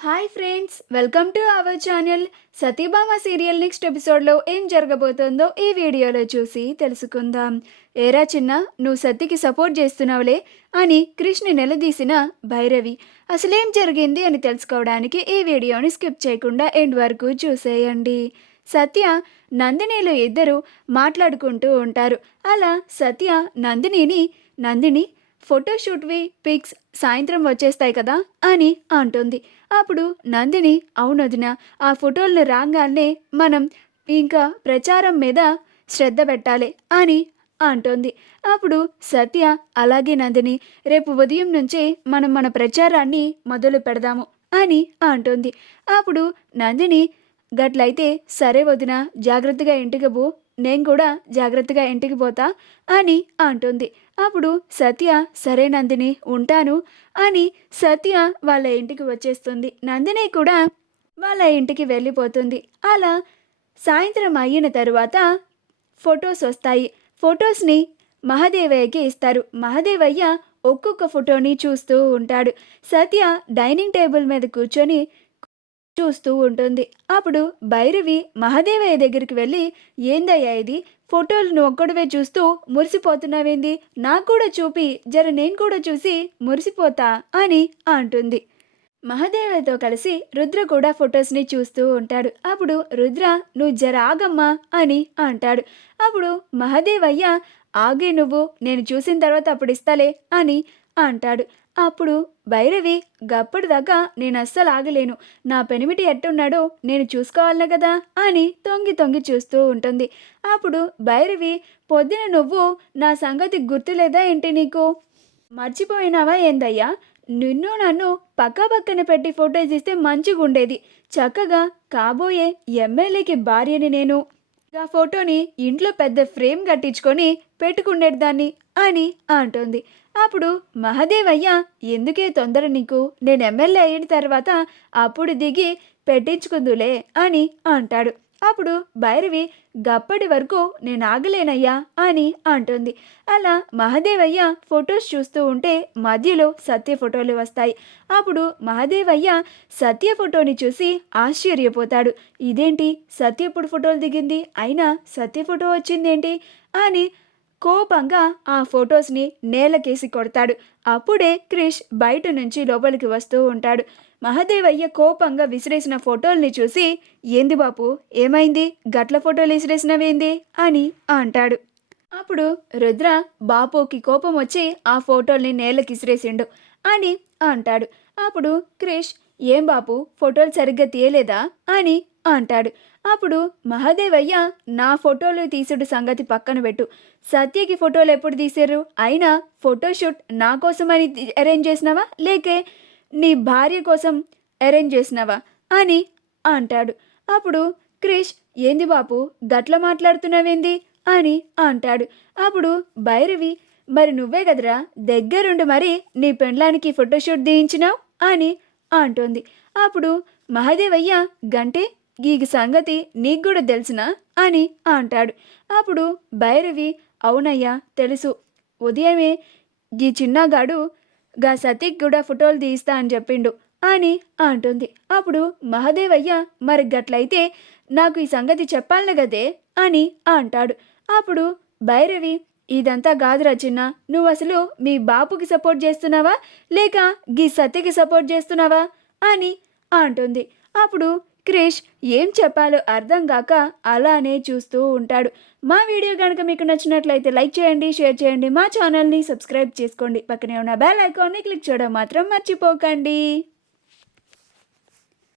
Hi friends, welcome to our channel. Satibhama serial next ఎపిసోడ్లో ఏం జరగబోతోందో ఈ వీడియోలో చూసి తెలుసుకుందాం. ఏరా చిన్న, నువ్వు సతీకి సపోర్ట్ చేస్తున్నావులే అని కృష్ణ నిలదీసిన భైరవి అసలేం జరిగింది అని తెలుసుకోవడానికి ఈ వీడియోని స్కిప్ చేయకుండా ఎండ్ వరకు చూసేయండి. సత్య నందినిలు ఇద్దరు మాట్లాడుకుంటూ ఉంటారు. అలా సత్య నందిని ఫోటోషూట్వి పిక్స్ సాయంత్రం వచ్చేస్తాయి కదా అని అంటుంది. అప్పుడు నందిని అవునొదిన, ఆ ఫోటోలను రాగానే మనం ఇంకా ప్రచారం మీద శ్రద్ధ పెట్టాలి అని అంటుంది. అప్పుడు సత్య అలాగే నందిని, రేపు ఉదయం నుంచే మనం మన ప్రచారాన్ని మొదలు పెడదాము అని అంటుంది. అప్పుడు నందిని గట్లయితే సరే వదిన, జాగ్రత్తగా ఇంటికి పో, నేను కూడా జాగ్రత్తగా ఇంటికి పోతా అని అంటుంది. అప్పుడు సత్య సరే నందిని ఉంటాను అని సత్య వాళ్ళ ఇంటికి వచ్చేస్తుంది. నందిని కూడా వాళ్ళ ఇంటికి వెళ్ళిపోతుంది. అలా సాయంత్రం అయిన తరువాత ఫొటోస్ వస్తాయి. ఫొటోస్ని మహాదేవయ్యకి ఇస్తారు. మహాదేవయ్య ఒక్కొక్క ఫోటోని చూస్తూ ఉంటాడు. సత్య డైనింగ్ టేబుల్ మీద కూర్చొని చూస్తూ ఉంటుంది. అప్పుడు భైరవి మహాదేవయ్య దగ్గరికి వెళ్ళి, ఏందయ్యా ఇది, ఫోటోలు నువ్వు ఒక్కడివే చూస్తూ మురిసిపోతున్నావేంది, నాకు కూడా చూపి, జర నేను కూడా చూసి మురిసిపోతా అని అంటుంది. మహాదేవయ్యతో కలిసి రుద్ర కూడా ఫొటోస్ని చూస్తూ ఉంటాడు. అప్పుడు రుద్ర నువ్వు జర ఆగమ్మా అని అంటాడు. అప్పుడు మహాదేవయ్య ఆగే నువ్వు, నేను చూసిన తర్వాత అప్పుడు ఇస్తాలే అని అంటాడు. అప్పుడు భైరవి గప్పటిదాకా నేను అస్సలు ఆగలేను, నా పెనిమిటి ఎట్టున్నాడో నేను చూసుకోవాలనే కదా అని తొంగి తొంగి చూస్తూ ఉంటుంది. అప్పుడు భైరవి పొద్దున నువ్వు నా సంగతి గుర్తులేదా ఏంటి, నీకు మర్చిపోయినావా ఏందయ్యా, నిన్ను నన్ను పక్కన పెట్టి ఫోటోస్ ఇస్తే మంచిగా ఉండేది, చక్కగా కాబోయే ఎమ్మెల్యేకి భార్యని నేను, ఆ ఫోటోని ఇంట్లో పెద్ద ఫ్రేమ్ కట్టించుకొని పెట్టుకునేదాన్ని అని అంటుంది. అప్పుడు మహాదేవయ్య ఎందుకే తొందర నీకు, నేను ఎమ్మెల్యే అయిన తర్వాత అప్పుడు దిగి పెట్టించుకుందులే అని అంటాడు. అప్పుడు భైరవి గప్పటి వరకు నేను ఆగలేనయ్యా అని అంటుంది. అలా మహాదేవయ్య ఫొటోస్ చూస్తూ ఉంటే మధ్యలో సత్య ఫోటోలు వస్తాయి. అప్పుడు మహాదేవయ్య సత్య ఫోటోని చూసి ఆశ్చర్యపోతాడు. ఇదేంటి, సత్య ఎప్పుడు ఫోటోలు దిగింది, అయినా సత్య ఫోటో వచ్చిందేంటి అని కోపంగా ఆ ఫొటోస్ని నేలకేసి కొడతాడు. అప్పుడే క్రిష్ బయట నుంచి లోపలికి వస్తూ ఉంటాడు. మహాదేవయ్య కోపంగా విసిరేసిన ఫోటోల్ని చూసి, ఏంది బాపు, ఏమైంది, గట్ల ఫోటోలు విసిరేసినవేంది అని అంటాడు. అప్పుడు రుద్ర బాపుకి కోపం వచ్చి ఆ ఫోటోల్ని నేలకి విసిరేసిండు అని అంటాడు. అప్పుడు క్రిష్ ఏం బాపు, ఫోటోలు సరిగ్గా తీయలేదా అని అంటాడు. అప్పుడు మహాదేవయ్య నా ఫోటోలు తీసుడు సంగతి పక్కన పెట్టు, సత్యకి ఫోటోలు ఎప్పుడు తీసారు, అయినా ఫోటోషూట్ నా కోసమని అరేంజ్ చేసినావా లేకే నీ భార్య కోసం అరేంజ్ చేసినావా అని అంటాడు. అప్పుడు క్రిష్ ఏంది బాపు గట్ల మాట్లాడుతున్నావేంది అని అంటాడు. అప్పుడు భైరవి మరి నువ్వే కదరా దగ్గరుండి మరి నీ పెండ్లానికి ఫోటోషూట్ తీయించినావు అని అంటుంది. అప్పుడు మహాదేవయ్య గంటే ఈ సంగతి నీకు కూడా తెలుసునా అని అంటాడు. అప్పుడు భైరవి అవునయ్యా తెలుసు, ఉదయమే ఈ చిన్నగాడు గా సతీక్ కూడా ఫోటోలు తీస్తా అని చెప్పిండు అని అంటుంది. అప్పుడు మహాదేవయ్య మరి గట్లయితే నాకు ఈ సంగతి చెప్పాలనే కదే అని అంటాడు. అప్పుడు భైరవి ఇదంతా కాదురా చిన్న, నువ్వు అసలు మీ బాపుకి సపోర్ట్ చేస్తున్నావా లేక గీ సత్యకి సపోర్ట్ చేస్తున్నావా అని అంటుంది. అప్పుడు క్రిష్ ఏం చెప్పాలో అర్థం కాక అలానే చూస్తూ ఉంటాడు. మా వీడియో కనుక మీకు నచ్చినట్లయితే లైక్ చేయండి, షేర్ చేయండి, మా ఛానల్ని సబ్స్క్రైబ్ చేసుకోండి, పక్కనే ఉన్న బెల్ ఐకాన్ని క్లిక్ చేయడం మాత్రం మర్చిపోకండి.